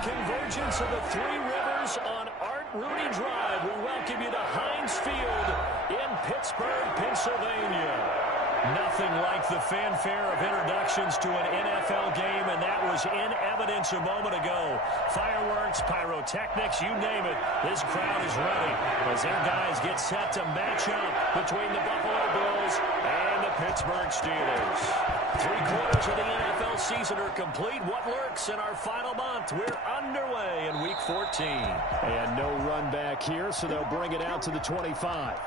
convergence of the Three Rivers on Art Rooney Drive. We welcome you to Heinz Field in Pittsburgh, Pennsylvania. Nothing like the fanfare of introductions to an NFL game, and that was in evidence a moment ago. Fireworks, pyrotechnics, you name it. This crowd is ready as their guys get set to match up between the Buffalo Bills and the Pittsburgh Steelers. 3/4 of the NFL season are complete. What lurks in our final month? We're underway in Week 14. And no run back here, so they'll bring it out to the 25.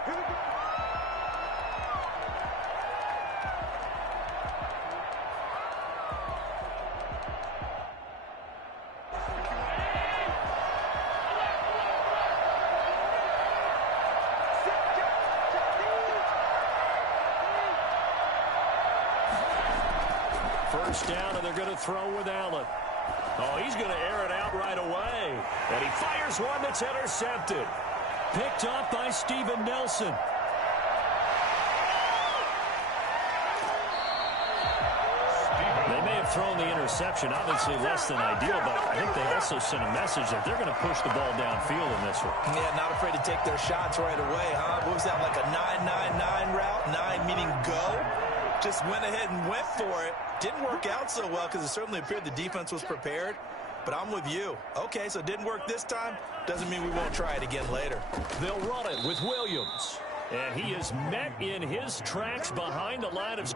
First down, and they're going to throw with Allen. Oh, he's going to air it out right away. And he fires one that's intercepted. Picked up by Steven Nelson. They may have thrown the interception, obviously less than ideal, but I think they also sent a message that they're going to push the ball downfield in this one. Yeah, not afraid to take their shots right away, huh? What was that, like a 9-9-9 route? 9 meaning go? Just went ahead and went for it. Didn't work out so well because it certainly appeared the defense was prepared. But I'm with you. Okay, so it didn't work this time. Doesn't mean we won't try it again later. They'll run it with Williams. And he is met in his tracks behind the line of...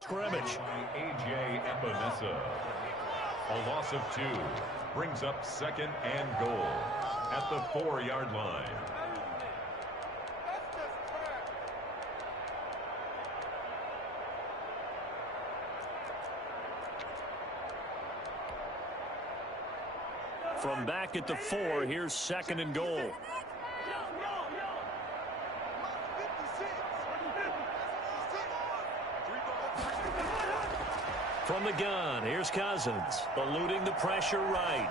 scrimmage. A.J. Epinesa. A loss of 2 brings up 2nd and goal at the 4-yard line. From back at the 4, here's 2nd and goal. From the gun, here's Cousins, eluding the pressure right.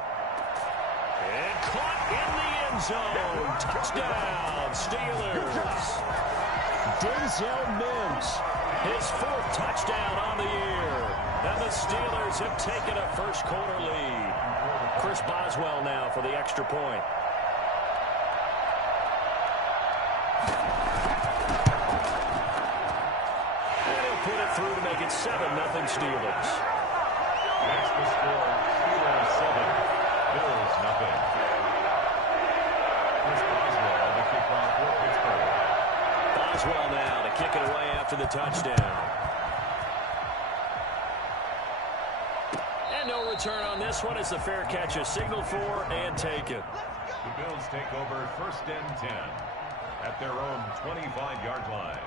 And caught in the end zone. Touchdown, Steelers. Denzel Mims. His 4th touchdown on the year. And the Steelers have taken a first-quarter lead. Chris Boswell now for the extra point. Put it through to make it 7-0 Steelers. That's the score. Steelers 7, Bills nothing. Chris Boswell, the kickoff for Pittsburgh. Boswell now to kick it away after the touchdown. And no return on this one as the fair catch is signaled for and taken. The Bills take over 1st and 10 at their own 25-yard line.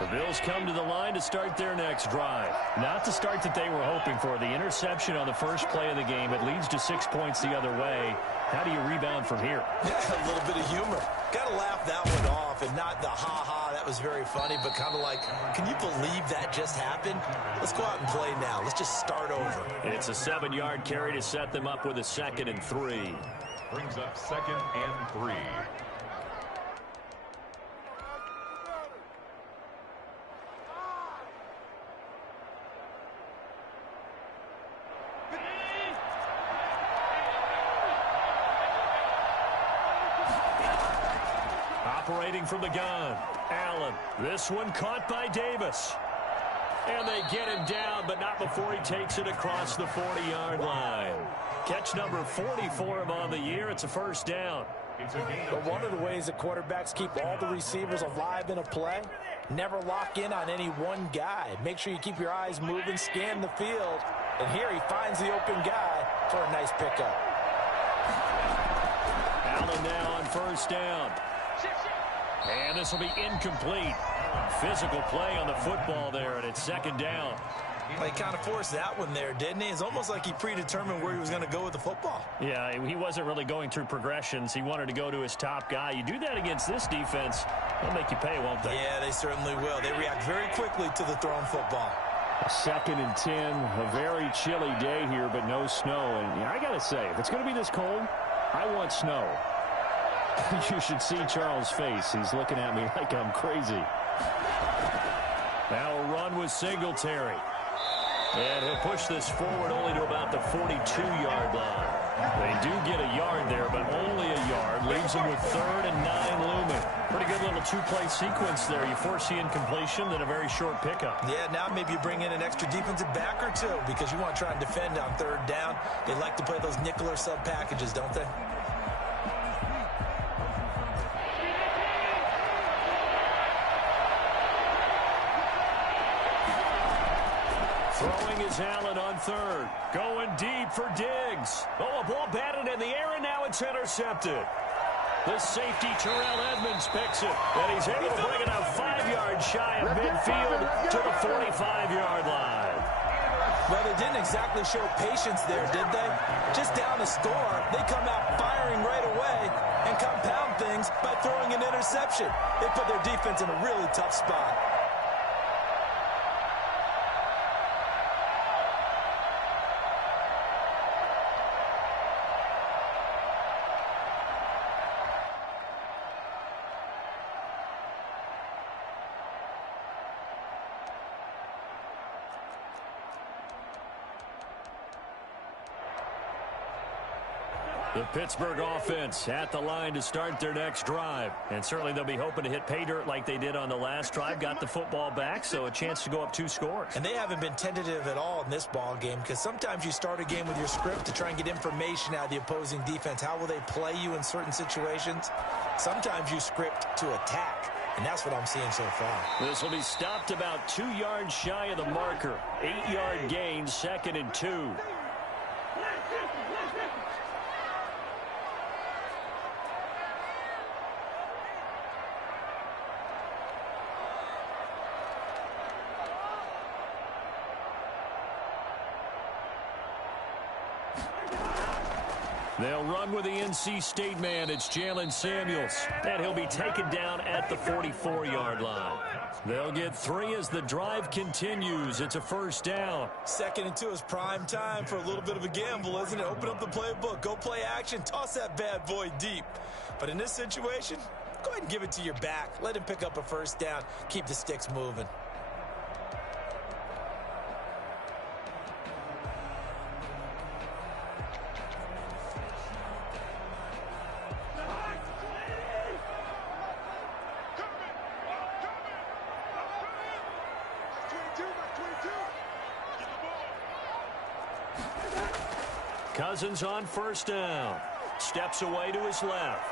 The Bills come to the line to start their next drive. Not the start that they were hoping for. The interception on the first play of the game. It leads to 6 points the other way. How do you rebound from here? A little bit of humor. Got to laugh that one off and not the ha-ha, that was very funny, but kind of like, can you believe that just happened? Let's go out and play now. Let's just start over. It's a 7-yard carry to set them up with a 2nd and 3. Brings up 2nd and 3. Operating from the gun, Allen. This one caught by Davis. And they get him down, but not before he takes it across the 40-yard line. Catch number 40 for him on the year. It's a first down. But one of the ways that quarterbacks keep all the receivers alive in a play, never lock in on any one guy. Make sure you keep your eyes moving, scan the field. And here he finds the open guy for a nice pickup. Allen now on first down. And this will be incomplete. Physical play on the football there, and it's second down. Well, he kind of forced that one there, didn't he? It's almost like he predetermined where he was going to go with the football. Yeah, he wasn't really going through progressions. He wanted to go to his top guy. You do that against this defense, they'll make you pay, won't they? Yeah, they certainly will. They react very quickly to the thrown football. 2nd and 10, a very chilly day here, but no snow. And I got to say, if it's going to be this cold, I want snow. You should see Charles' face. He's looking at me like I'm crazy. Now a run with Singletary. And he'll push this forward only to about the 42-yard line. They do get a yard there, but only a yard. Leaves them with 3rd and 9 looming. Pretty good little two-play sequence there. You force the incompletion, then a very short pickup. Yeah, now maybe you bring in an extra defensive back or two because you want to try and defend on 3rd down. They like to play those nickel or sub packages, don't they? Throwing is Allen on 3rd. Going deep for Diggs. Oh, a ball batted in the air, and now it's intercepted. The safety, Terrell Edmonds, picks it. And he's able to bring it out 5 yards shy of midfield to the 45-yard line. Well, they didn't exactly show patience there, did they? Just down a score, they come out firing right away and compound things by throwing an interception. They put their defense in a really tough spot. The Pittsburgh offense at the line to start their next drive. And certainly they'll be hoping to hit pay dirt like they did on the last drive. Got the football back, so a chance to go up 2 scores. And they haven't been tentative at all in this ball game because sometimes you start a game with your script to try and get information out of the opposing defense. How will they play you in certain situations? Sometimes you script to attack. And that's what I'm seeing so far. This will be stopped about 2 yards shy of the marker. 8-yard gain, 2nd and 2. They'll run with the NC State man. It's Jalen Samuels. And he'll be taken down at the 44-yard line. They'll get 3 as the drive continues. It's a first down. 2nd and 2 is prime time for a little bit of a gamble, isn't it? Open up the playbook. Go play action. Toss that bad boy deep. But in this situation, go ahead and give it to your back. Let him pick up a first down. Keep the sticks moving. Cousins on first down. Steps away to his left.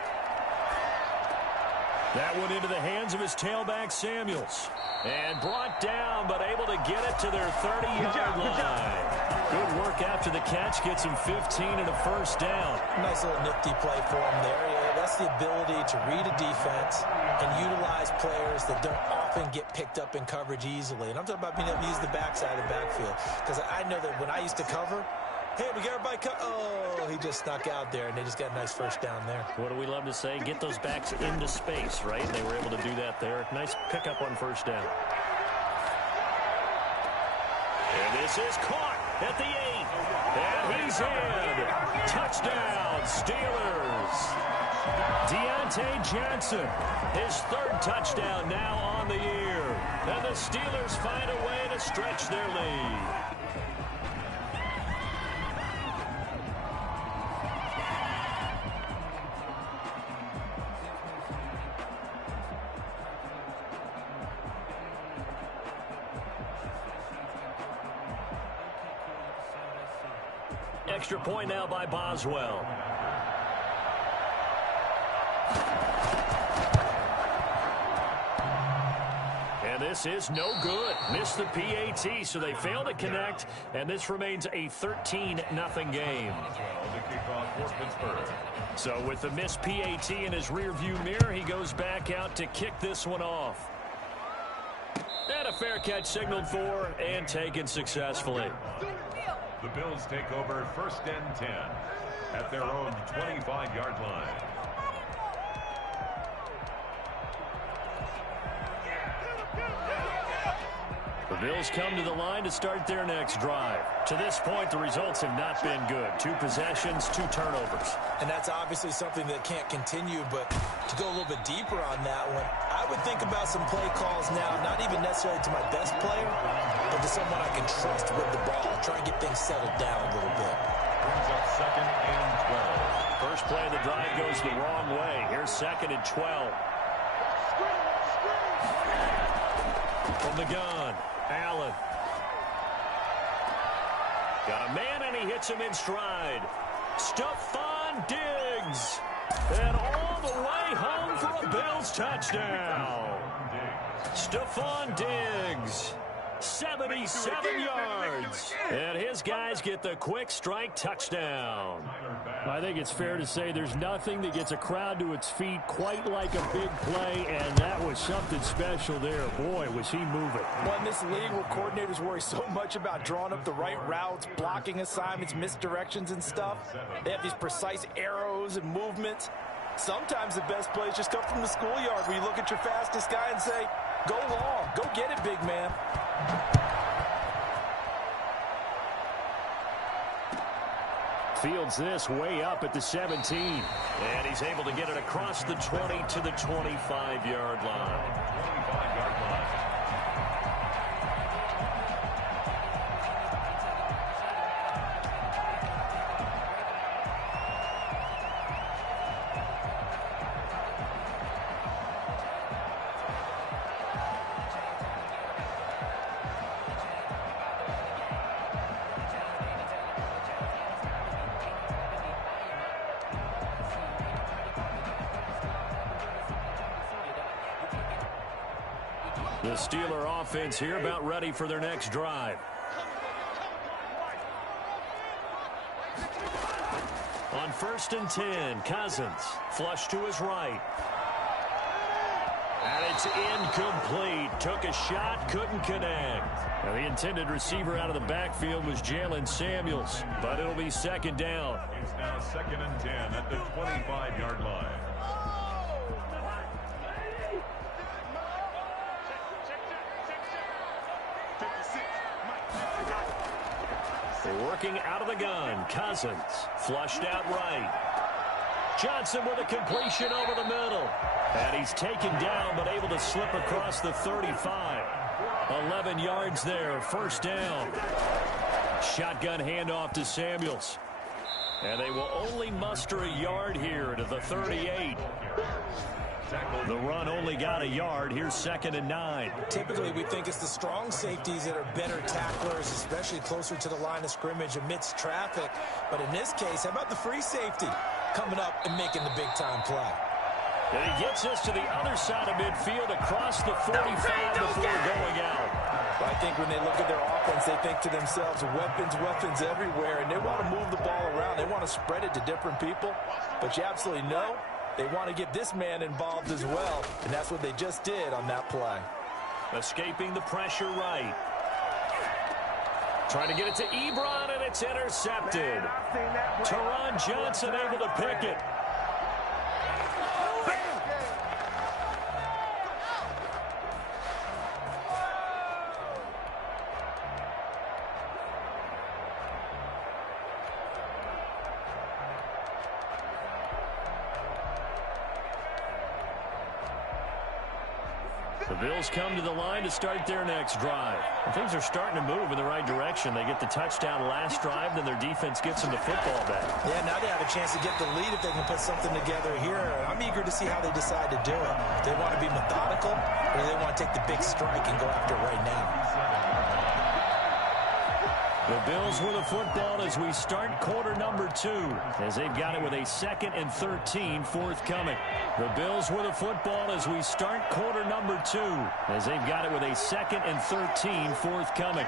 That one into the hands of his tailback, Samuels. And brought down, but able to get it to their 30-yard line. Good work after the catch. Gets him 15 and a first down. Nice little nifty play for him there. Yeah, that's the ability to read a defense and utilize players that don't often get picked up in coverage easily. And I'm talking about being able to use the backside of the backfield. Because I know that when I used to cover, hey, we got everybody oh, he just snuck out there, and they just got a nice first down there. What do we love to say? Get those backs into space, right? They were able to do that there. Nice pickup on first down. And this is caught at the 8. And he's in. Touchdown, Steelers. Deontay Johnson, his 3rd touchdown now on the year. And the Steelers find a way to stretch their lead. extra point now by Boswell. And this is no good. Missed the PAT, so they fail to connect, and this remains a 13-0 game. So with the missed PAT in his rearview mirror, he goes back out to kick this one off. And a fair catch signaled for and taken successfully. The Bills take over 1st and 10 at their own 25-yard line. The Bills come to the line to start their next drive. To this point, the results have not been good. 2 possessions, 2 turnovers. And that's obviously something that can't continue, but to go a little bit deeper on that one, I would think about some play calls now, not even necessarily to my best player, but to someone I can trust with the ball. Try and get things settled down a little bit. Brings up 2nd and 12. First play of the drive goes the wrong way. Here's 2nd and 12. From the gun, Allen. Got a man, and he hits him in stride. Stephon Diggs. And all the way home for a Bills touchdown. Stephon Diggs. 77 yards. And his guys get the quick strike touchdown. I think it's fair to say there's nothing that gets a crowd to its feet quite like a big play, and that was something special there. Boy, was he moving. Well, in this league where coordinators worry so much about drawing up the right routes, blocking assignments, misdirections and stuff, they have these precise arrows and movements. Sometimes the best plays just come from the schoolyard where you look at your fastest guy and say, go long, go get it, big man. Fields this way up at the 17. And he's able to get it across the 20 to the 25-yard line. 25-yard line. The Steeler offense here about ready for their next drive. On 1st and 10, Cousins. Flush to his right. And it's incomplete. Took a shot, couldn't connect. Now, the intended receiver out of the backfield was Jalen Samuels, but it'll be 2nd down. It's now 2nd and 10 at the 25-yard line. Working out of the gun, Cousins. Flushed out right. Johnson with a completion over the middle. And he's taken down, but able to slip across the 35. 11 yards there, 1st down. Shotgun handoff to Samuels. And they will only muster a yard here to the 38. The run only got a yard. Here's 2nd and 9. Typically, we think it's the strong safeties that are better tacklers, especially closer to the line of scrimmage amidst traffic. But in this case, how about the free safety coming up and making the big-time play? And he gets us to the other side of midfield across the 45 before going out. I think when they look at their offense, they think to themselves, weapons everywhere, and they want to move the ball around. They want to spread it to different people. But you absolutely know they want to get this man involved as well, and that's what they just did on that play. Escaping the pressure right. Trying to get it to Ebron, and it's intercepted. Teron Johnson able to pick it. The Bills come to the line to start their next drive. And things are starting to move in the right direction. They get the touchdown last drive, then their defense gets them the football back. Yeah, now they have a chance to get the lead if they can put something together here. I'm eager to see how they decide to do it. Do they want to be methodical, or do they want to take the big strike and go after it right now? The Bills with the football as we start quarter number 2, as they've got it with a 2nd and 13 forthcoming. The Bills with the football as we start quarter number 2, as they've got it with a 2nd and 13 forthcoming.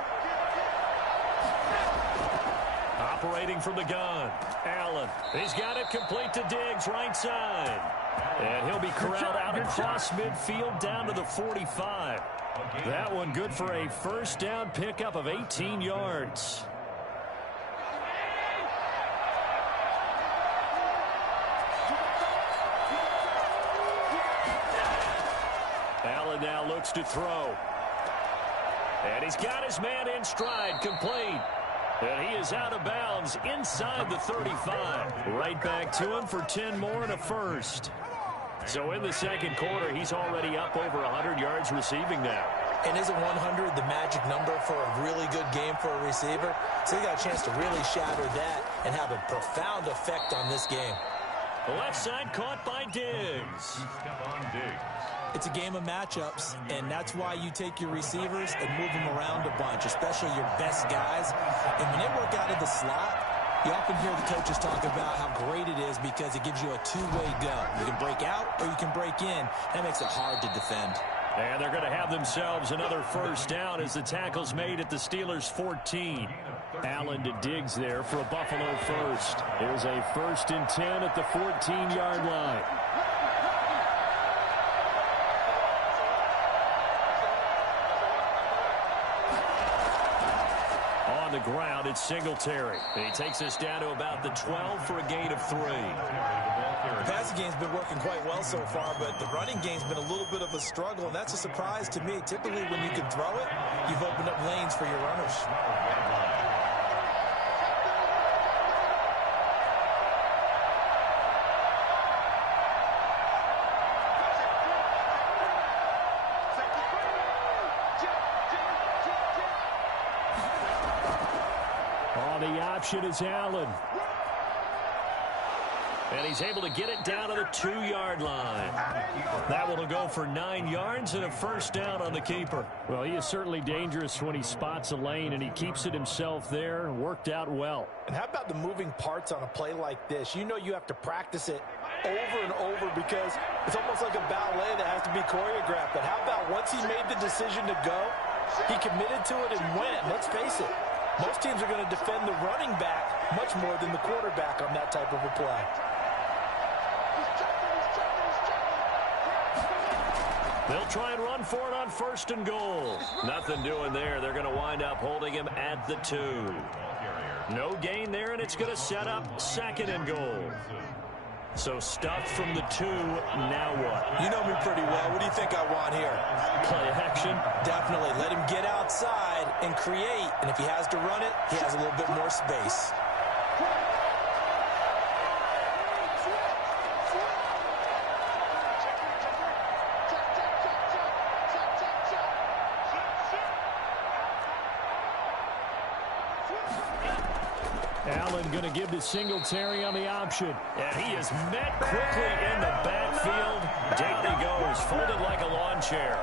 Operating from the gun, Allen. He's got it complete to Diggs, right side. And he'll be corralled out across midfield down to the 45. That one good for a first down pickup of 18 yards. Allen now looks to throw. And he's got his man in stride, complete. And he is out of bounds inside the 35. Right back to him for 10 more and a first. So in the second quarter, he's already up over 100 yards receiving now. And isn't 100 the magic number for a really good game for a receiver? So he got a chance to really shatter that and have a profound effect on this game. The left side caught by Diggs. It's a game of matchups, and that's why you take your receivers and move them around a bunch, especially your best guys. And when they work out of the slot, you often hear the coaches talk about how great it is because it gives you a two-way go. You can break out or you can break in. That makes it hard to defend. And they're going to have themselves another first down as the tackle's made at the Steelers' 14. Allen to Diggs there for a Buffalo first. There's a 1st and 10 at the 14-yard line. On the ground, it's Singletary. And he takes us down to about the 12 for a gain of 3. The passing game's been working quite well so far, but the running game's been a little bit of a struggle, and that's a surprise to me. Typically, when you can throw it, you've opened up lanes for your runners. The option is Allen. And he's able to get it down to the 2-yard line. That will go for 9 yards and a first down on the keeper. Well, he is certainly dangerous when he spots a lane, and he keeps it himself there. Worked out well. And how about the moving parts on a play like this? You know you have to practice it over and over because it's almost like a ballet that has to be choreographed. But how about once he made the decision to go, he committed to it and went. Let's face it. Most teams are going to defend the running back much more than the quarterback on that type of a play. They'll try and run for it on 1st and goal. Nothing doing there. They're going to wind up holding him at the 2. No gain there, and it's going to set up 2nd and goal. So stuffed from the 2, now what? You know me pretty well. What do you think I want here? Play action? Definitely. Let him get outside and create. And if he has to run it, he has a little bit more space. Allen going to give to Singletary on the option. And he is met quickly in the backfield. Down he goes, folded like a lawn chair.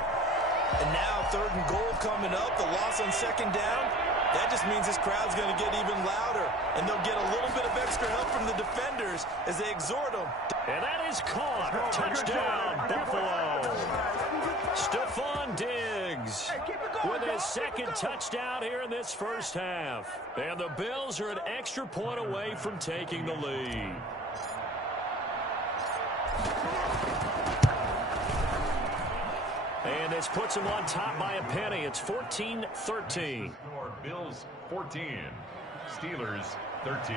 And now 3rd and goal coming up. The loss on 2nd down. That just means this crowd's going to get even louder. And they'll get a little bit of extra help from the defenders as they exhort them. And that is caught. Touchdown, Buffalo. Stephon Diggs with his 2nd touchdown here in this first half. And the Bills are an extra point away from taking the lead. And this puts them on top by a penny. It's 14-13. Bills 14, Steelers 13.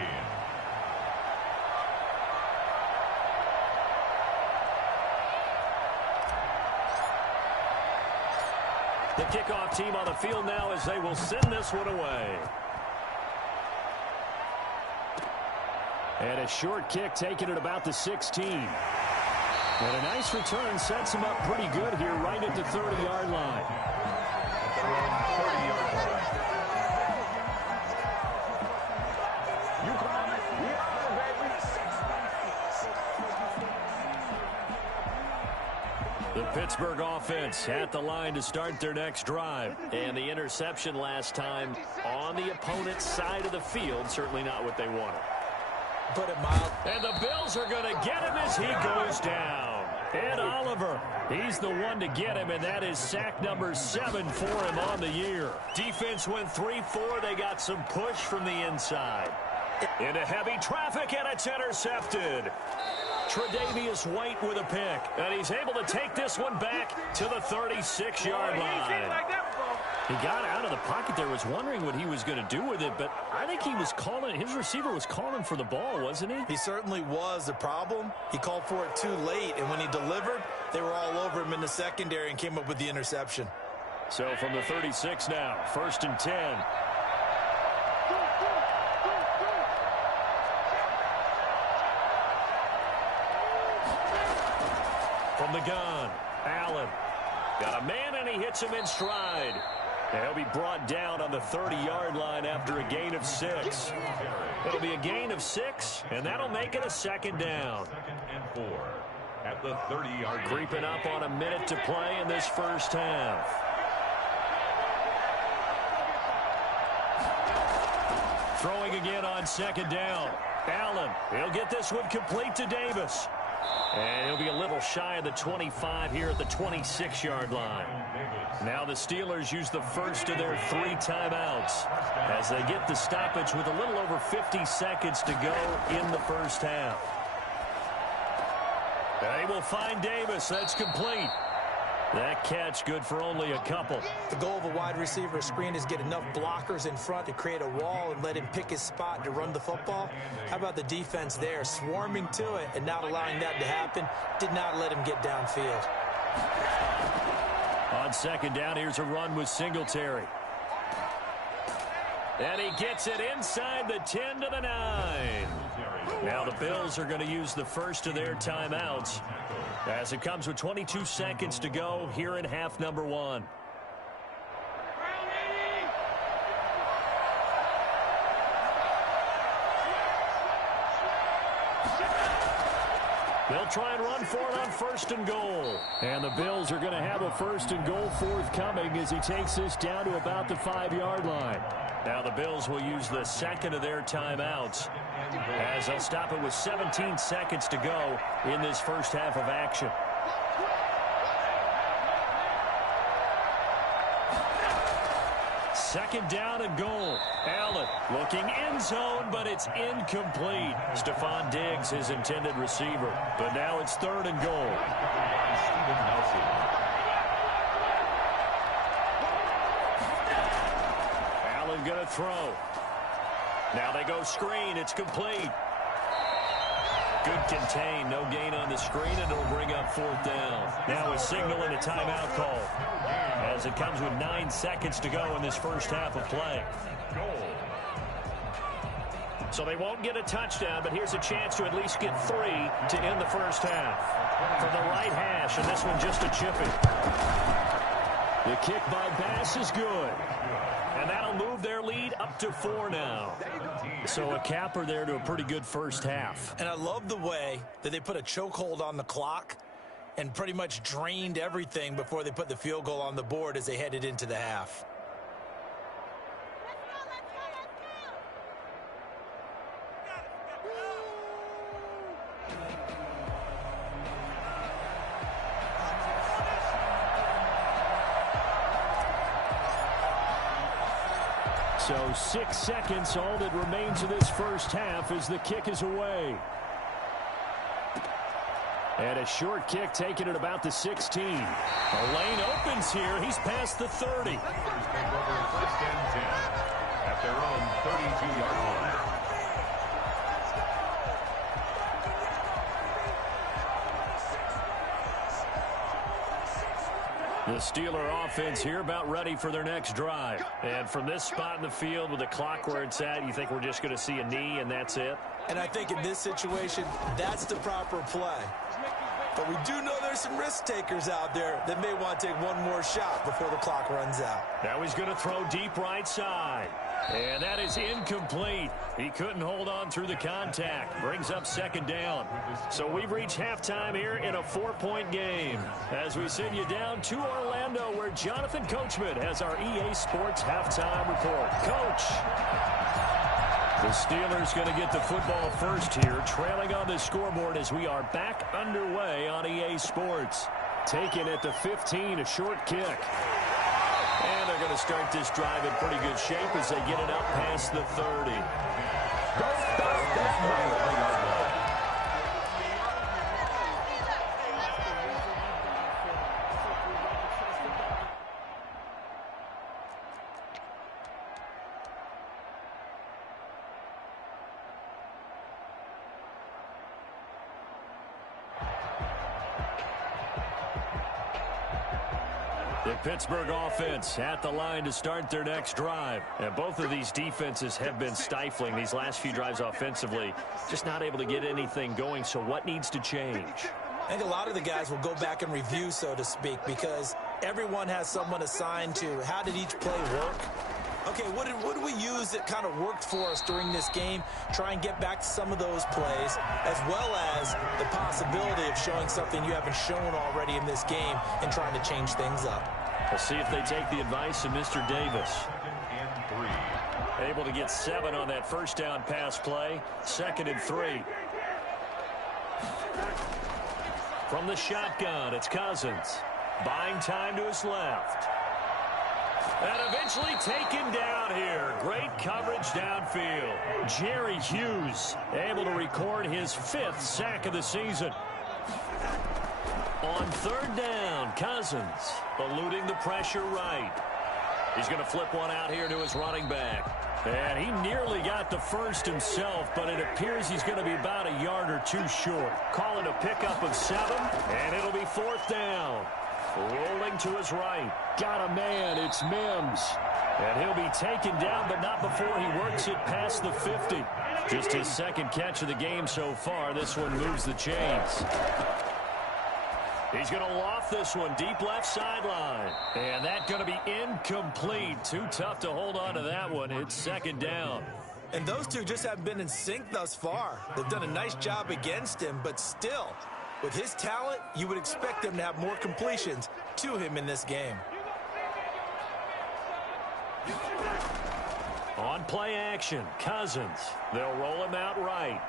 The kickoff team on the field now as they will send this one away. And a short kick taken at about the 16. And a nice return sets him up pretty good here right at the 30-yard line. The Pittsburgh offense at the line to start their next drive. And the interception last time on the opponent's side of the field, certainly not what they wanted. Put it mild. And the Bills are going to get him as he goes down. Ed Oliver, he's the one to get him, and that is sack number 7 for him on the year. Defense went 3-4. They got some push from the inside. Into heavy traffic, and it's intercepted. Tre'Davious White with a pick, and he's able to take this one back to the 36-yard line. He got out of the pocket there, was wondering what he was going to do with it, but I think he was calling, his receiver was calling for the ball, wasn't he? He certainly was. The problem, he called for it too late, and when he delivered, they were all over him in the secondary and came up with the interception. So from the 36 now, 1st and 10. From the gun, Allen. Got a man, and he hits him in stride. And he'll be brought down on the 30-yard line after a gain of 6. It'll be a gain of 6, and that'll make it a 2nd down. 2nd and 4 at the 30-yard line. Creeping up on a minute to play in this first half. Throwing again on 2nd down. Allen, he'll get this one complete to Davis. And he'll be a little shy of the 25 here at the 26-yard line. Now the Steelers use the first of their 3 timeouts as they get the stoppage with a little over 50 seconds to go in the first half. They will find Davis. That's complete. That catch good for only a couple. The goal of a wide receiver screen is get enough blockers in front to create a wall and let him pick his spot to run the football. How about the defense there, swarming to it and not allowing that to happen? Did not let him get downfield. On 2nd down, here's a run with Singletary. And he gets it inside the 10 to the 9. Now the Bills are going to use the first of their timeouts as it comes with 22 seconds to go here in half number 1. They'll try and run for it on 1st and goal. And the Bills are going to have a 1st and goal forthcoming as he takes this down to about the 5-yard line. Now the Bills will use the 2nd of their timeouts as they'll stop it with 17 seconds to go in this first half of action. Second down and goal. Allen looking end zone, but it's incomplete. Stephon Diggs, his intended receiver. But now it's 3rd and goal. Steven Nelson. Allen going to throw. Now they go screen. It's complete. Good contain. No gain on the screen, and it'll bring up 4th down. Now a signal and a timeout call as it comes with 9 seconds to go in this first half of play. So they won't get a touchdown, but here's a chance to at least get 3 to end the first half. From the right hash, and this one just a chipping. The kick by Bass is good. And that'll move their lead up to 4 now. So a capper there to a pretty good first half. And I love the way that they put a chokehold on the clock and pretty much drained everything before they put the field goal on the board as they headed into the half. So 6 seconds, all that remains of this first half as the kick is away. And a short kick taken at about the 16. A lane opens here. He's past the 30. First and 10 at their own 32-yard line. The Steeler offense here about ready for their next drive. And from this spot in the field with the clock where it's at, you think we're just going to see a knee and that's it? And I think in this situation, that's the proper play. But we do know there's some risk takers out there that may want to take one more shot before the clock runs out. Now he's going to throw deep right side. And that is incomplete. He couldn't hold on through the contact. Brings up second down. So we've reached halftime here in a 4-point game. As we send you down to Orlando, where Jonathan Coachman has our EA Sports halftime report. Coach. The Steelers going to get the football first here, trailing on the scoreboard as we are back underway on EA Sports. Taken at the 15, a short kick. And they're going to start this drive in pretty good shape as they get it up past the 30. The Pittsburgh offense at the line to start their next drive. And both of these defenses have been stifling these last few drives offensively. Just not able to get anything going. So what needs to change? I think a lot of the guys will go back and review, so to speak, because everyone has someone assigned to how did each play work. Okay, what did we use that kind of worked for us during this game? Try and get back to some of those plays, as well as the possibility of showing something you haven't shown already in this game and trying to change things up. We'll see if they take the advice of Mr. Davis. Able to get 7 on that first down pass play. 2nd and 3. From the shotgun, it's Cousins. Buying time to his left. And eventually taken down here. Great coverage downfield. Jerry Hughes able to record his 5th sack of the season. On 3rd down, Cousins eluding the pressure right. He's going to flip one out here to his running back. And he nearly got the first himself, but it appears he's going to be about a yard or 2 short. Call it a pickup of 7, and it'll be 4th down. Rolling to his right. Got a man. It's Mims. And he'll be taken down, but not before he works it past the 50. Just his 2nd catch of the game so far. This one moves the chains. He's going to loft this one deep left sideline. And that's going to be incomplete. Too tough to hold on to that one. It's 2nd down. And those two just haven't been in sync thus far. They've done a nice job against him, but still, with his talent, you would expect them to have more completions to him in this game. On play action, Cousins. They'll roll him out right.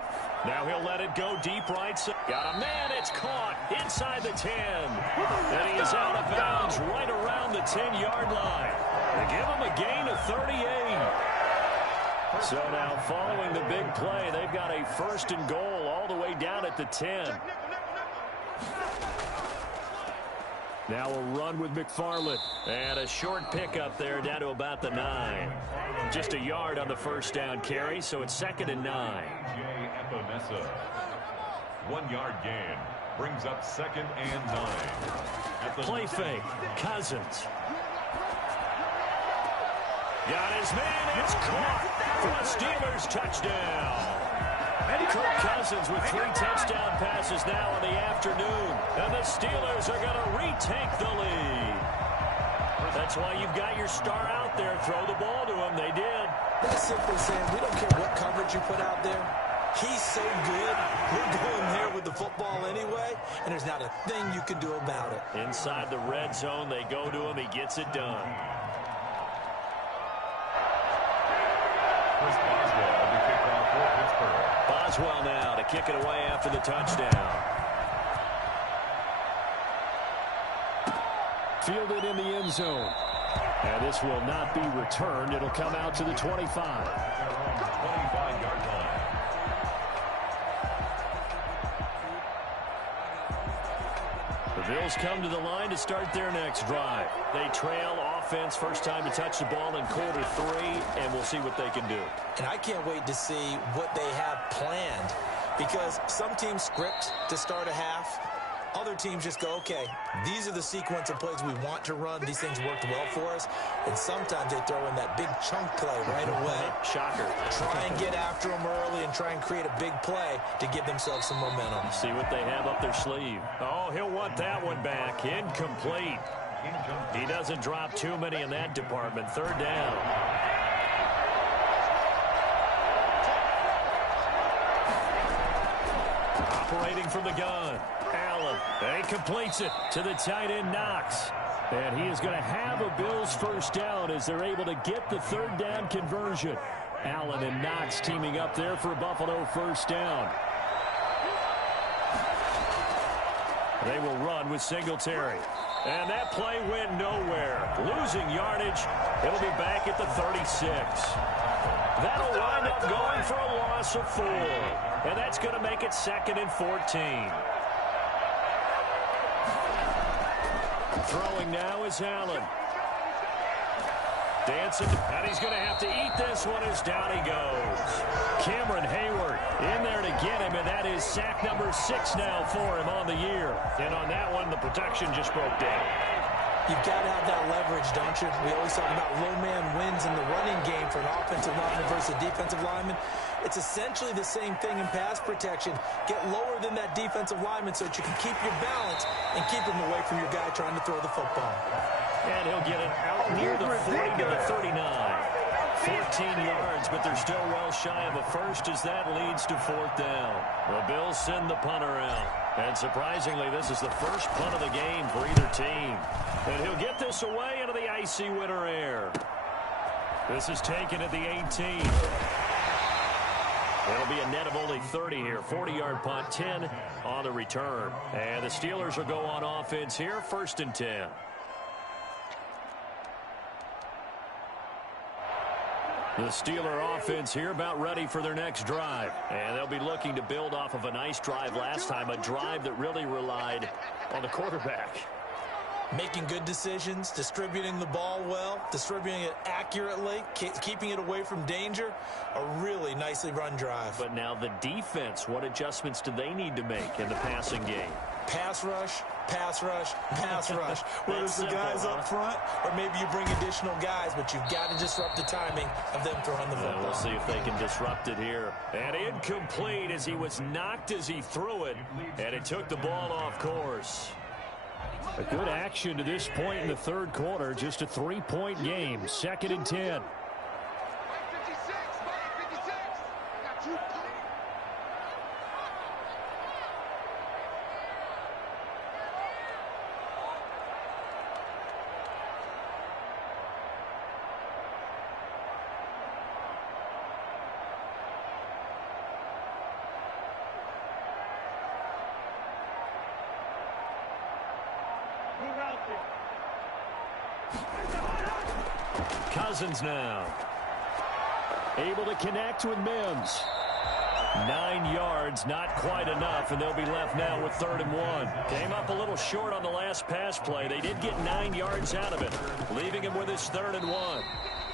Now he'll let it go deep right side. Got a man, it's caught inside the 10. And he is out of bounds right around the 10-yard line. They give him a gain of 38. So now following the big play, they've got a 1st and goal all the way down at the 10. Now a run with McFarland. And a short pickup there down to about the 9. Just a yard on the 1st down carry, so it's 2nd and 9. Epinesa. 1-yard gain. Brings up 2nd and 9. At the play fake. Cousins. Got his man. It's caught for a Steelers touchdown. Kirk Cousins with 3 touchdown passes now in the afternoon. And the Steelers are going to retake the lead. That's why you've got your star out there. Throw the ball to him. They did. That's simply saying we don't care what coverage you put out there. He's so good. We're going there with the football anyway, and there's not a thing you can do about it. Inside the red zone, they go to him. He gets it done. Chris Boswell to kick off for Pittsburgh. Boswell now to kick it away after the touchdown. Fielded in the end zone. And this will not be returned. It'll come out to the 25. 25-yard line. The Bills come to the line to start their next drive. They trail offense, first time to touch the ball in quarter 3, and we'll see what they can do. And I can't wait to see what they have planned, because some teams script to start a half. Other teams just go, okay, these are the sequence of plays we want to run. These things worked well for us. And sometimes they throw in that big chunk play right away. Shocker. Try and get after them early and try and create a big play to give themselves some momentum. See what they have up their sleeve. Oh, he'll want that one back. Incomplete. He doesn't drop too many in that department. 3rd down. Operating from the gun. Allen. And he completes it to the tight end, Knox. And he is going to have a Bills first down as they're able to get the 3rd down conversion. Allen and Knox teaming up there for Buffalo first down. They will run with Singletary. And that play went nowhere. Losing yardage. It'll be back at the 36. That'll wind up going for a loss of 4. And that's going to make it 2nd and 14. Throwing now is Allen. Dancing, and he's going to have to eat this one as down he goes. Cameron Hayward in there to get him, and that is sack number 6 now for him on the year. And on that one, the protection just broke down. You've got to have that leverage, don't you? We always talk about low man wins in the running game for an offensive lineman versus a defensive lineman. It's essentially the same thing in pass protection. Get lower than that defensive lineman so that you can keep your balance and keep him away from your guy trying to throw the football. And he'll get it out near the 40 to the 39. 14 yards, but they're still well shy of a first as that leads to 4th down. The Bills send the punter out. And surprisingly, this is the first punt of the game for either team. And he'll get this away into the icy winter air. This is taken at the 18. It'll be a net of only 30 here. 40-yard punt, 10 on the return. And the Steelers will go on offense here, 1st and 10. The Steeler offense here about ready for their next drive. And they'll be looking to build off of a nice drive last time, a drive that really relied on the quarterback. Making good decisions, distributing the ball well, distributing it accurately, keeping it away from danger. A really nicely run drive. But now the defense, what adjustments do they need to make in the passing game? Pass rush, pass rush, pass rush. Whether it's the guys up front or maybe you bring additional guys, but you've got to disrupt the timing of them throwing the football. We'll see if they can disrupt it here. And incomplete as he was knocked as he threw it, and it took the ball off course. A good action to this point in the 3rd quarter. Just a 3-point game. 2nd and 10. Cousins now. Able to connect with Mims. 9 yards, not quite enough, and they'll be left now with 3rd and 1. Came up a little short on the last pass play. They did get 9 yards out of it, leaving him with his 3rd and 1.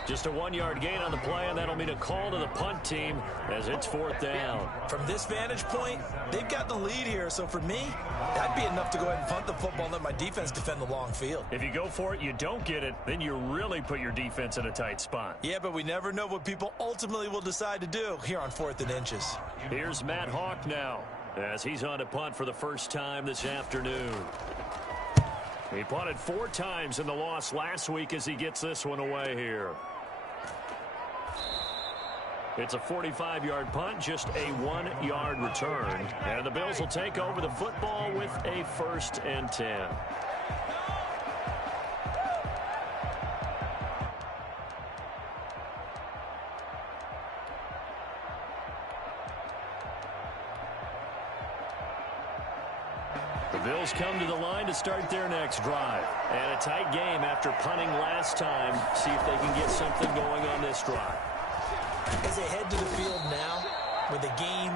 Just a 1-yard gain on the play, and that'll mean a call to the punt team as it's 4th down. From this vantage point, they've got the lead here. So for me, that'd be enough to go ahead and punt the football and let my defense defend the long field. If you go for it, you don't get it, then you really put your defense in a tight spot. Yeah, but we never know what people ultimately will decide to do here on 4th and inches. Here's Matt Hawk now as he's on to punt for the first time this afternoon. He punted 4 times in the loss last week as he gets this one away here. It's a 45-yard punt, just a 1-yard return. And the Bills will take over the football with a 1st and 10. The Bills come to the line to start their next drive. And a tight game after punting last time. See if they can get something going on this drive. As they head to the field now, with the game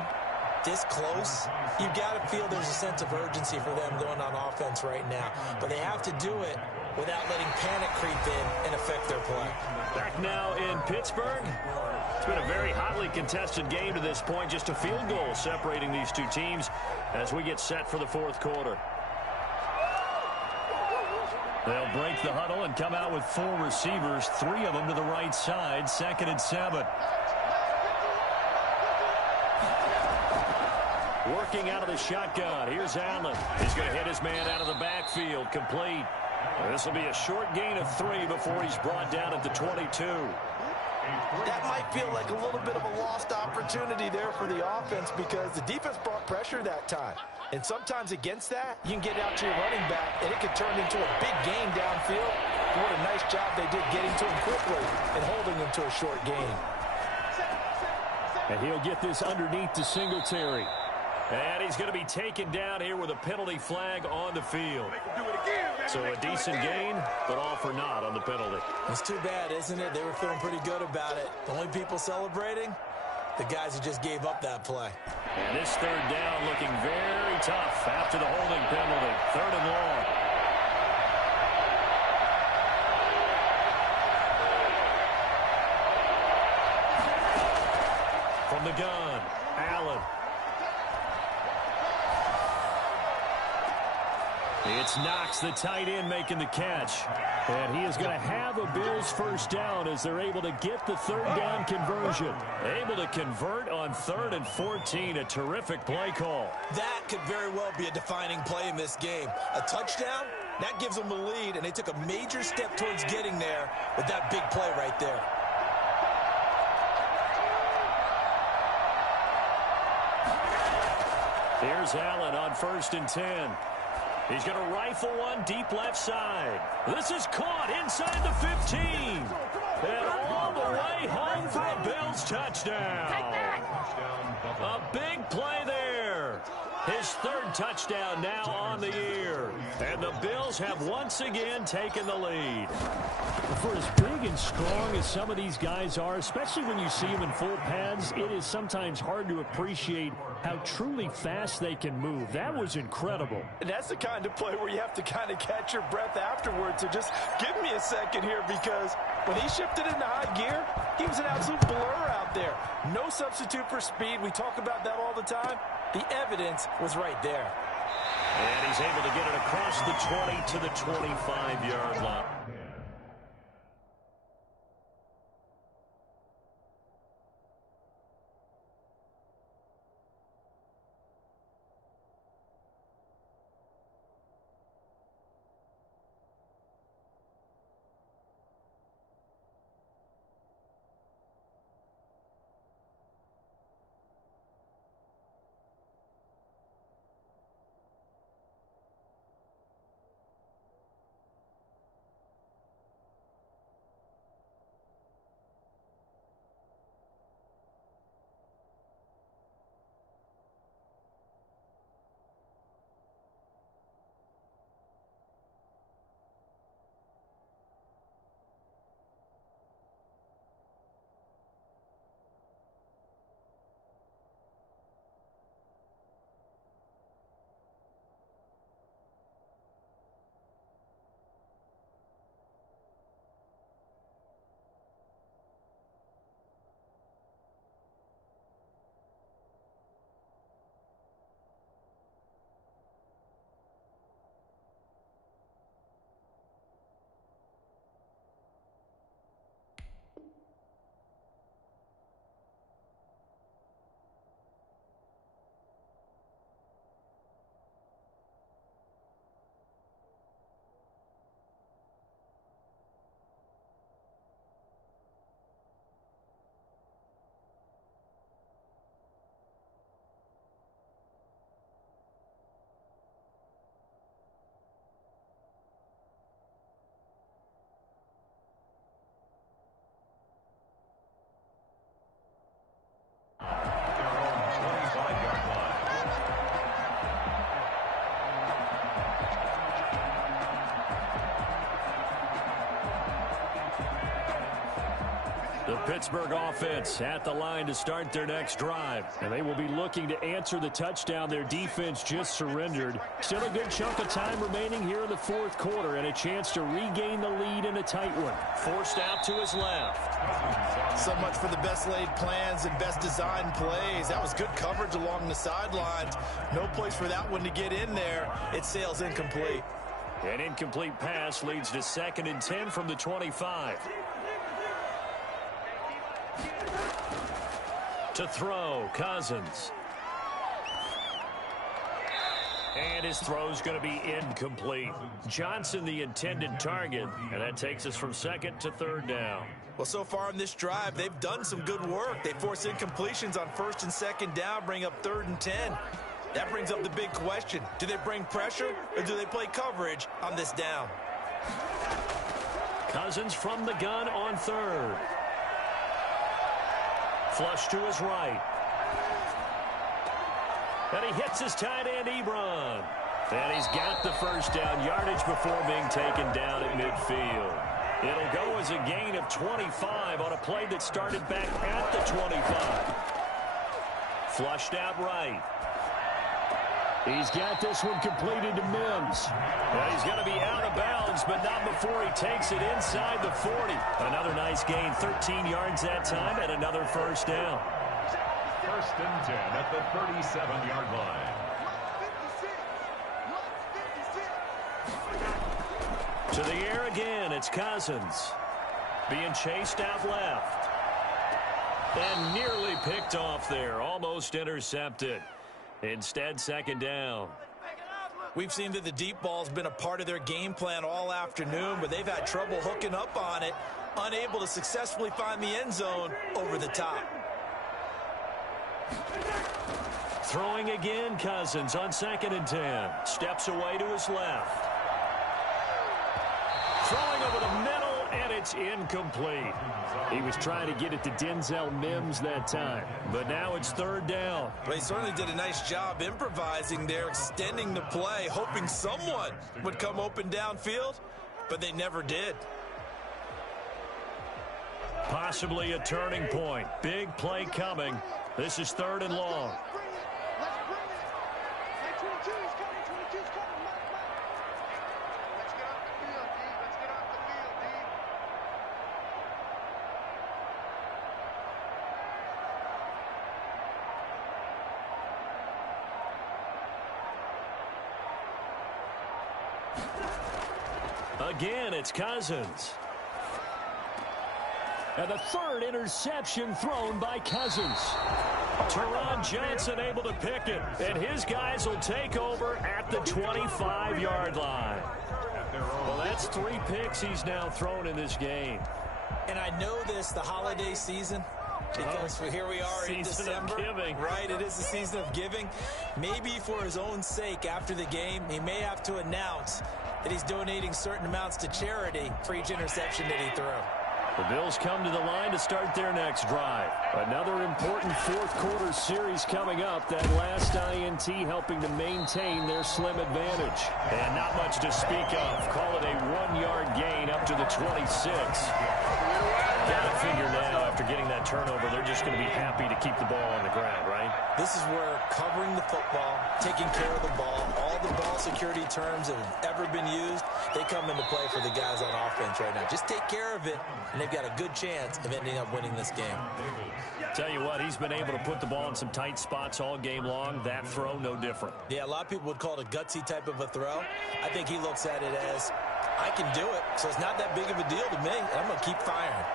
this close, you've got to feel there's a sense of urgency for them going on offense right now. But they have to do it without letting panic creep in and affect their play. Back now in Pittsburgh. It's been a very hotly contested game to this point. Just a field goal separating these two teams as we get set for the 4th quarter. They'll break the huddle and come out with 4 receivers, 3 of them to the right side, 2nd and 7. Working out of the shotgun. Here's Allen. He's going to hit his man out of the backfield. Complete. This will be a short gain of 3 before he's brought down at the 22. That might feel like a little bit of a lost opportunity there for the offense because the defense brought pressure that time. And sometimes against that, you can get out to your running back, and it could turn into a big gain downfield. What a nice job they did getting to him quickly and holding him to a short gain. And he'll get this underneath to Singletary. And he's going to be taken down here with a penalty flag on the field. So a decent gain, but all for naught on the penalty. It's too bad, isn't it? They were feeling pretty good about it. The only people celebrating, the guys who just gave up that play. And this 3rd down looking very tough after the holding penalty. 3rd and long. From the gun, Allen. It's Knox, the tight end, making the catch. And he is going to have a Bills first down as they're able to get the 3rd down conversion. Able to convert on 3rd and 14. A terrific play call. That could very well be a defining play in this game. A touchdown, that gives them the lead, and they took a major step towards getting there with that big play right there. Here's Allen on 1st and 10. He's going to rifle one deep left side. This is caught inside the 15. And all the way home for a Bills touchdown. A big play there. His 3rd touchdown now on the year. And the Bills have once again taken the lead. For as big and strong as some of these guys are, especially when you see them in full pads, it is sometimes hard to appreciate how truly fast they can move. That was incredible. And that's the kind of play where you have to kind of catch your breath afterwards. So just give me a second here, because when he shifted into high gear, he was an absolute blur out there. No substitute for speed. We talk about that all the time. The evidence was right there. And he's able to get it across the 20 to the 25-yard line. The Pittsburgh offense at the line to start their next drive. And they will be looking to answer the touchdown their defense just surrendered. Still a good chunk of time remaining here in the 4th quarter, and a chance to regain the lead in a tight one. Forced out to his left. So much for the best laid plans and best designed plays. That was good coverage along the sidelines. No place for that one to get in there. It sails incomplete. An incomplete pass leads to 2nd and 10 from the 25. To throw, Cousins. And his throw's going to be incomplete. Johnson the intended target, and that takes us from 2nd to 3rd down. Well, so far on this drive, they've done some good work. They force incompletions on 1st and 2nd down, bring up 3rd and 10. That brings up the big question. Do they bring pressure or do they play coverage on this down? Cousins from the gun on 3rd. Flush to his right. And he hits his tight end, Ebron. And he's got the 1st down yardage before being taken down at midfield. It'll go as a gain of 25 on a play that started back at the 25. Flushed out right. He's got this one completed to Mims. Well, he's going to be out of bounds, but not before he takes it inside the 40. Another nice gain, 13 yards that time, and another 1st down. 1st and 10 at the 37-yard line. To the air again, it's Cousins. Being chased out left. And nearly picked off there, almost intercepted. Instead, 2nd down. We've seen that the deep ball's been a part of their game plan all afternoon, but they've had trouble hooking up on it, unable to successfully find the end zone over the top. Throwing again, Cousins on 2nd and 10. Steps away to his left. Throwing over the middle, and it's incomplete. He was trying to get it to Denzel Mims that time. But now it's 3rd down. Well, he certainly did a nice job improvising there, extending the play, hoping someone would come open downfield, but they never did. Possibly a turning point. Big play coming. This is 3rd and long. Again, it's Cousins. And the 3rd interception thrown by Cousins. Teron Johnson able to pick it, and his guys will take over at the 25-yard line. Well, that's 3 picks he's now thrown in this game. And I know this, the holiday season, because here we are in December. Right, it is the season of giving. Maybe for his own sake, after the game, he may have to announce that he's donating certain amounts to charity for each interception that he threw. The Bills come to the line to start their next drive. Another important 4th quarter series coming up. That last INT helping to maintain their slim advantage. And not much to speak of. Call it a 1-yard gain up to the 26. Got to figure now, after getting that turnover, they're just going to be happy to keep the ball on the ground, right? This is where covering the football, taking care of the ball, all the ball security terms that have ever been used, they come into play for the guys on offense right now. Just take care of it, and they've got a good chance of ending up winning this game. Tell you what, he's been able to put the ball in some tight spots all game long. That throw, no different. Yeah, a lot of people would call it a gutsy type of a throw. I think he looks at it as, I can do it, so it's not that big of a deal to me. I'm going to keep firing.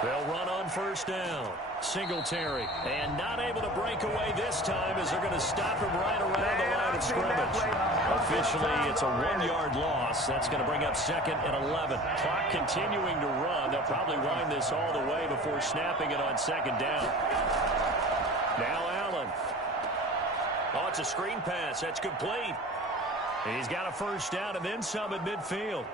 They'll run on 1st down. Singletary, and not able to break away this time as they're going to stop him right around the line of scrimmage. Officially, it's a 1-yard loss. That's going to bring up 2nd and 11. Clock continuing to run. They'll probably wind this all the way before snapping it on 2nd down. Now Allen. Oh, it's a screen pass. That's complete. He's got a 1st down and then some at midfield.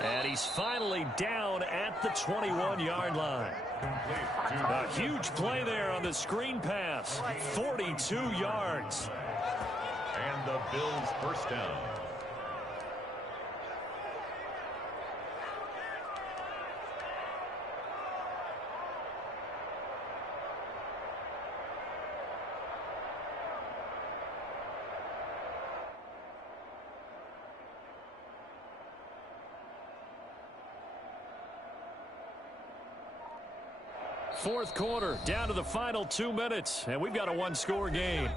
And he's finally down at the 21-yard line. A huge play there on the screen pass. 42 yards. And the Bills' 1st down. Fourth quarter, down to the final 2 minutes, and we've got a 1-score game.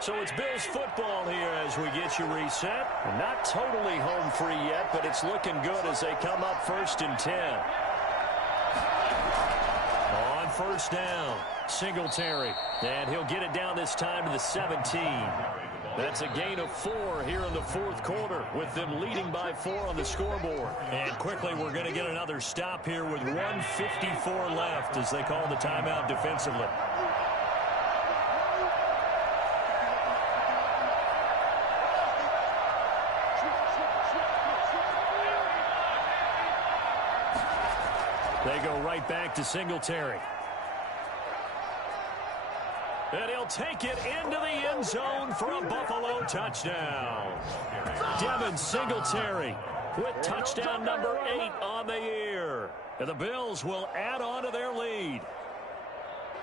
So it's Bills football here as we get you reset. Not totally home free yet, but it's looking good as they come up 1st and 10. On 1st down, Singletary. And he'll get it down this time to the 17. That's a gain of 4 here in the 4th quarter with them leading by 4 on the scoreboard. And quickly we're going to get another stop here with 1:54 left as they call the timeout defensively. They go right back to Singletary. And he'll take it into the end zone for a Buffalo touchdown. Devin Singletary with touchdown number 8 on the year. And the Bills will add on to their lead.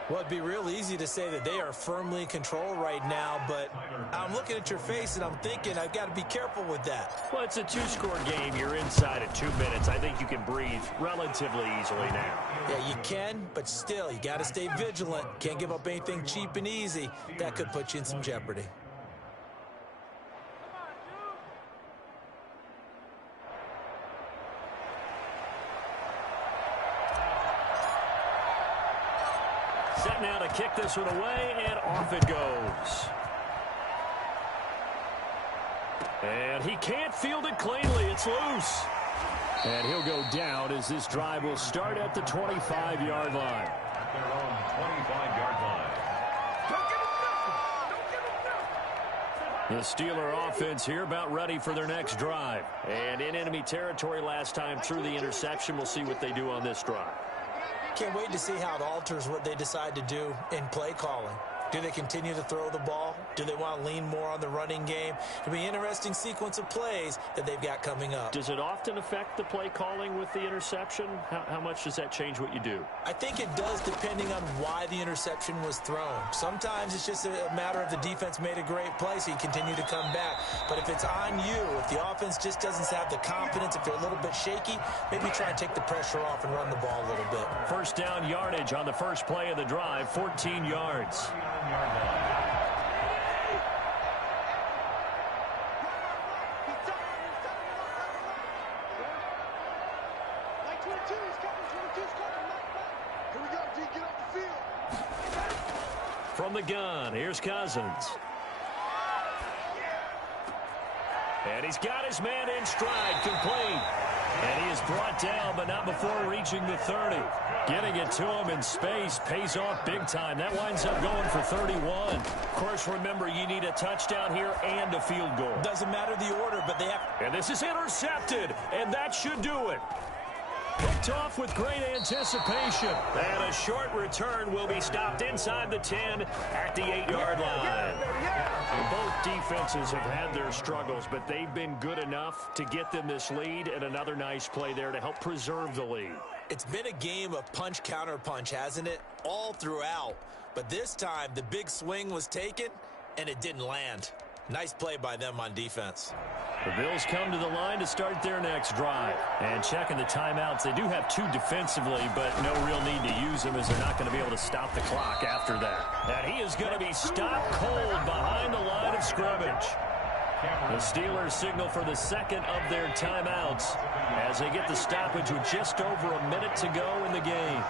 Well, it'd be real easy to say that they are firmly in control right now, but I'm looking at your face and I'm thinking I've got to be careful with that. Well, it's a 2-score game. You're inside of 2 minutes. I think you can breathe relatively easily now. Yeah, you can, but still, you got to stay vigilant. Can't give up anything cheap and easy. That could put you in some jeopardy. Set now to kick this one away, and off it goes. And he can't field it cleanly. It's loose. And he'll go down as this drive will start at the 25-yard line. At their own 25-yard line. The Steeler offense here about ready for their next drive. And in enemy territory last time through the interception. We'll see what they do on this drive. Can't wait to see how it alters what they decide to do in play calling. Do they continue to throw the ball? Do they want to lean more on the running game? It'll be an interesting sequence of plays that they've got coming up. Does it often affect the play calling with the interception? How much does that change what you do? I think it does depending on why the interception was thrown. Sometimes it's just a matter of the defense made a great play, so you continue to come back. But if it's on you, if the offense just doesn't have the confidence, if they're a little bit shaky, maybe try and take the pressure off and run the ball a little bit. First down yardage on the first play of the drive, 14 yards. From the gun, here's Cousins. And he's got his man in stride, complete. And he is brought down, but not before reaching the 30. Getting it to him in space pays off big time. That winds up going for 31. Of course, remember, you need a touchdown here and a field goal. Doesn't matter the order, but they have... And this is intercepted, and that should do it. Picked off with great anticipation. And a short return will be stopped inside the 10 at the 8-yard line. Both defenses have had their struggles, but they've been good enough to get them this lead, and another nice play there to help preserve the lead. It's been a game of punch-counter-punch, hasn't it? All throughout. But this time, the big swing was taken, and it didn't land. Nice play by them on defense. The Bills come to the line to start their next drive. And checking the timeouts, they do have 2 defensively, but no real need to use them as they're not going to be able to stop the clock after that. And he is going to be stopped cold behind the line of scrimmage. The Steelers signal for the second of their timeouts as they get the stoppage with just over a minute to go in the game.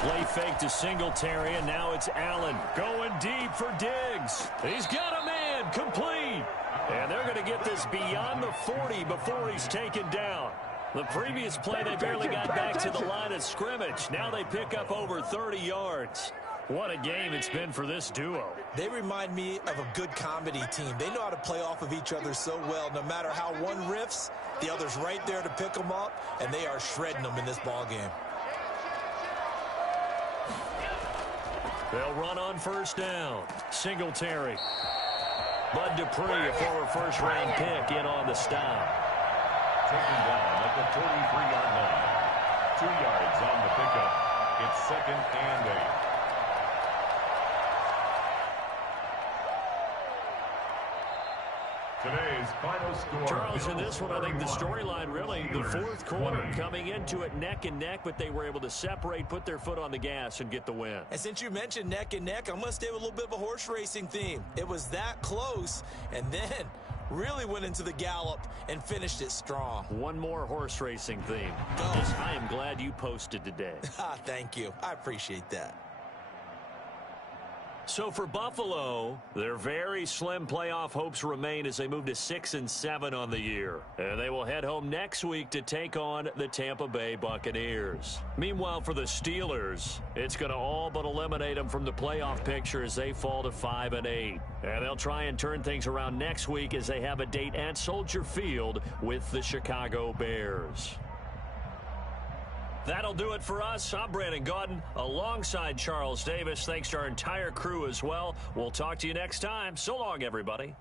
Play fake to Singletary, and now it's Allen going deep for Diggs. He's got a man, complete. And they're going to get this beyond the 40 before he's taken down. The previous play, they barely got back to the line of scrimmage. Now they pick up over 30 yards. What a game it's been for this duo. They remind me of a good comedy team. They know how to play off of each other so well. No matter how one riffs, the other's right there to pick them up, and they are shredding them in this ball game. They'll run on first down. Singletary. Bud Dupree, a former first-round pick, in on the stop. Taken down at the 43-yard line. 2 yards on the pickup. It's 2nd and 8. Today's final score. Charles, in this one, I think the storyline really, the fourth quarter, coming into it neck and neck, but they were able to separate, put their foot on the gas, and get the win. And since you mentioned neck and neck, I'm going to stay with a little bit of a horse racing theme. It was that close, and then really went into the gallop and finished it strong. One more horse racing theme. I am glad you posted today. Thank you. I appreciate that. So for Buffalo, their very slim playoff hopes remain as they move to 6-7 on the year. And they will head home next week to take on the Tampa Bay Buccaneers. Meanwhile, for the Steelers, it's going to all but eliminate them from the playoff picture as they fall to 5-8. And they'll try and turn things around next week as they have a date at Soldier Field with the Chicago Bears. That'll do it for us. I'm Brandon Gaudin alongside Charles Davis. Thanks to our entire crew as well. We'll talk to you next time. So long, everybody.